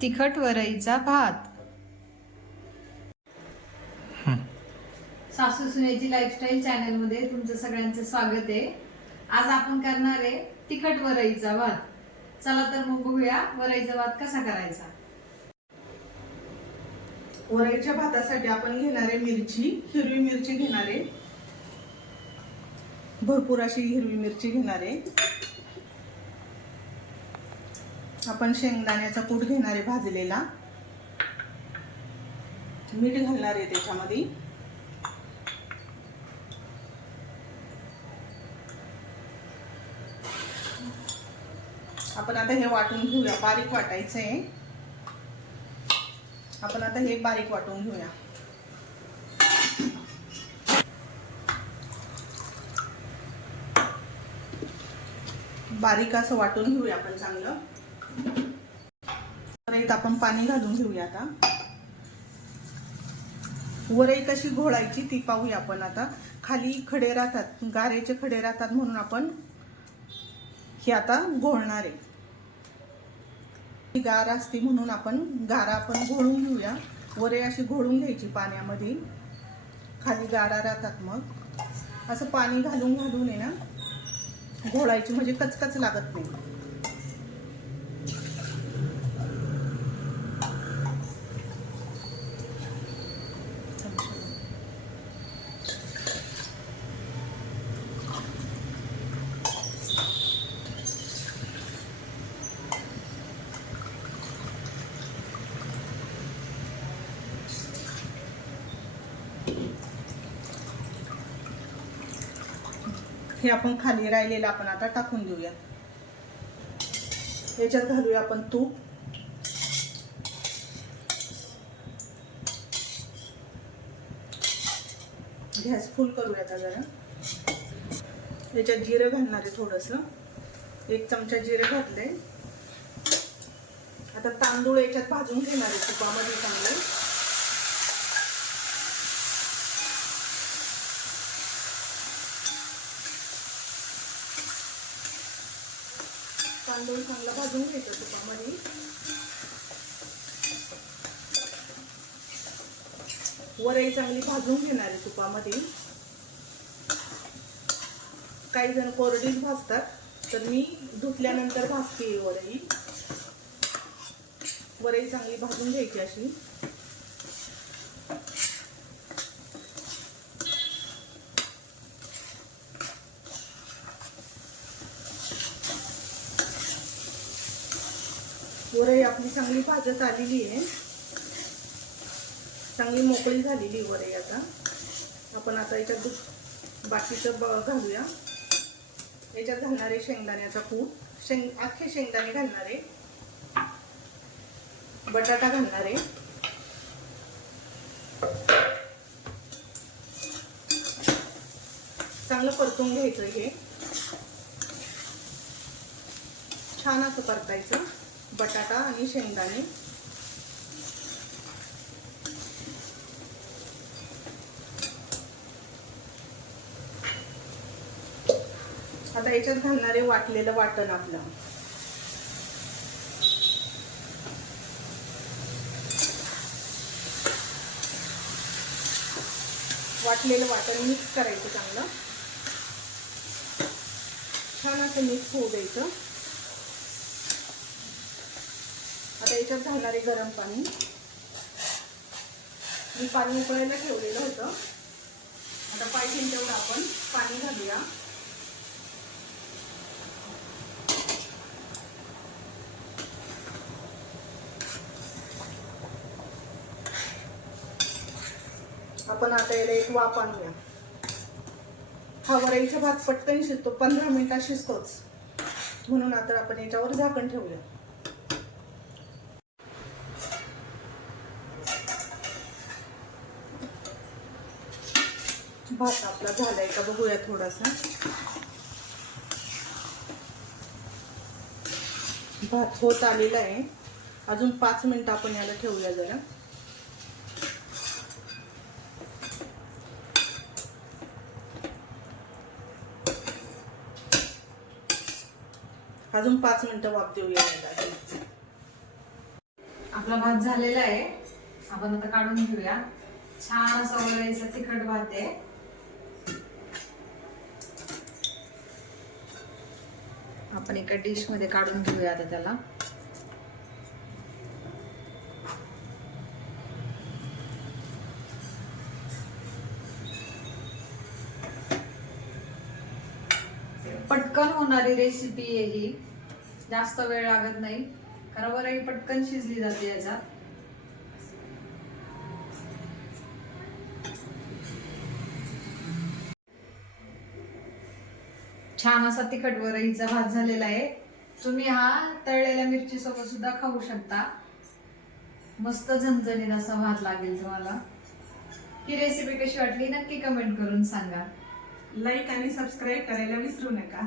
तिखट वरईचा भात सासू सुनेची लाईफस्टाईल चॅनलमध्ये तुमचं सगळ्यांचं स्वागत आहे. आज आपण करणार आहे तिखट वरईचा भात. चला तर मग बघूया वरईचा भात कसा करायचा. वरईच्या भातासाठी आपण घेणारे मिरची हिरवी मिरची घेणारे भरपूर अशी हिरवी मिरची घेणारे आपण शेंगदाण्याचा कूट घेणार आहे भाजलेला. मीठ घालणार आहे त्याच्यामध्ये. आपण आता हे वाटून घेऊया. बारीक वाटायचं आहे. आपण आता हे बारीक वाटून घेऊया. बारीक असं वाटून घेऊया आपण चांगलं. वरईत आपण पाणी घालून घेऊया आता. वरई कशी घोळायची ती पाहूया आपण आता. खाली खडे राहतात गारेचे खडे राहतात म्हणून आपण हे आता घोळणार आहे. गार असते म्हणून आपण गारा आपण घोळून घेऊया. वरे अशी घोळून घ्यायची पाण्यामध्ये. खाली गारा राहतात मग. असं पाणी घालून घालून आहे ना घोळायची म्हणजे कचकच लागत नाही. हे आपण खाली राहिलेलं आपण आता टाकून देऊया. याच्यात घालूया आपण तूप. गॅस फुल करूया आता जरा. याच्यात जिरं घालणार आहे थोडंसं. एक चमचा जिरं घातले आता तांदूळ याच्यात भाजून घेणार आहे तुपामध्ये चांगले. तांदूळ चांगला भाजून घ्यायचा तुपामध्ये. वरई चांगली भाजून घेणार आहे तुपामध्ये. काही जण कोरडीच भाजतात तर मी धुतल्यानंतर भाजते वरई वरई चांगली भाजून घ्यायची अशी. वरई आपली चांगली भाजत आलेली आहे. चांगली मोकळी झालेली वरई आता. आपण आता याच्यात दूध बाकीचं ब घालूया. याच्यात घालणारे शेंगदाण्याचा कूट. शेंग अख्खे शेंगदाणे घालणारे बटाटा घालणारे चांगलं परतून घ्यायचं हे. छान असं परतायचं. बटाटा आणि शेंगदाणे. आता याच्यात घालणारे वाटलेलं वाटण आपलं. वाटलेलं वाटण मिक्स करायचं चांगलं. छान असं मिक्स होऊ द्यायचं. आता याच्यात घालणारे गरम पाणी. मी पाणी उकळायला ठेवलेलं होतं. आता पाहिजे तेवढं आपण पाणी घालूया. आपण आता याला एक वाफ आणूया. हा वरईचा भात पटकन शिजतो पंधरा मिनिटात शिजतोच. म्हणून आता आपण याच्यावर झाकण ठेवूया. भात आपला झालाय का बघूया थोडासा. भात होत आलेला आहे. अजून पाच मिनिटं आपण याला ठेवूया जरा. अजून पाच मिनिटं वाफ देऊया आपला भात झालेला आहे. आपण आता काढून घेऊया. छान असा वगैरे तिखट भात आहे. आपण एका डिशमध्ये काढून घेऊया आता त्याला. पटकन होणारी रेसिपी आहे ही. जास्त वेळ लागत नाही. कारण वरई पटकन शिजली जाते याच्यात. छान असा तिखट वरईचा भात झालेला आहे. तुम्ही हा तळलेल्या मिरची सोबत सुद्धा खाऊ शकता. मस्त झणझणीत असा भात लागेल तुम्हाला. ही रेसिपी कशी वाटली नक्की कमेंट करून सांगा. लाईक आणि सबस्क्राईब करायला विसरू नका.